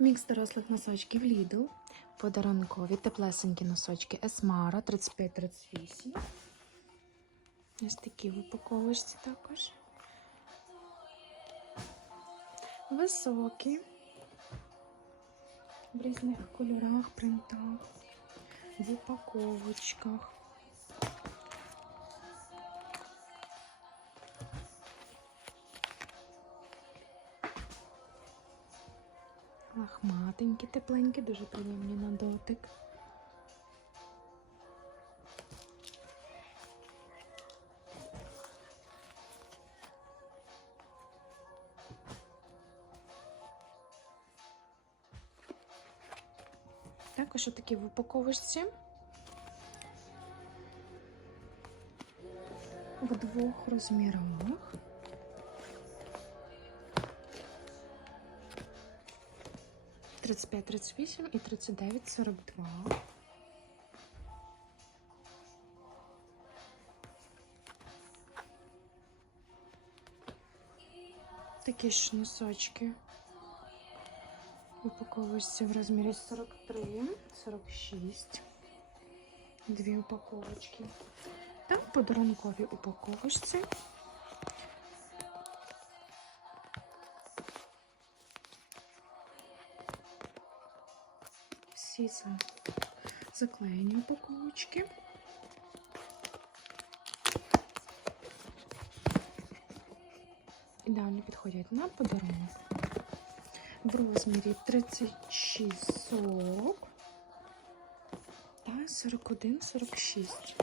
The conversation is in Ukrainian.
Мікс дорослих носочків Lidl. Подарункові теплесенькі носочки Esmara 35-38. Ось такі в упаковочці також. Високі. В різних кольорах, принтах, в упаковочках. Лахматенькі, тепленькі, дуже приємні на дотик. Також отакі в упаковочці. В двох розмірах. Тридцять п'ять, тридцять вісім і тридцять дев'ять, сорок два. Такі ж носочки. Упаковочці в розмірі 43, 46. Дві упаковочки. Та в подарунковій упаковочці. Всі заклеєні упаковочки. Ідеально підходять на подарунок в розмірі 36 40 та 41 46.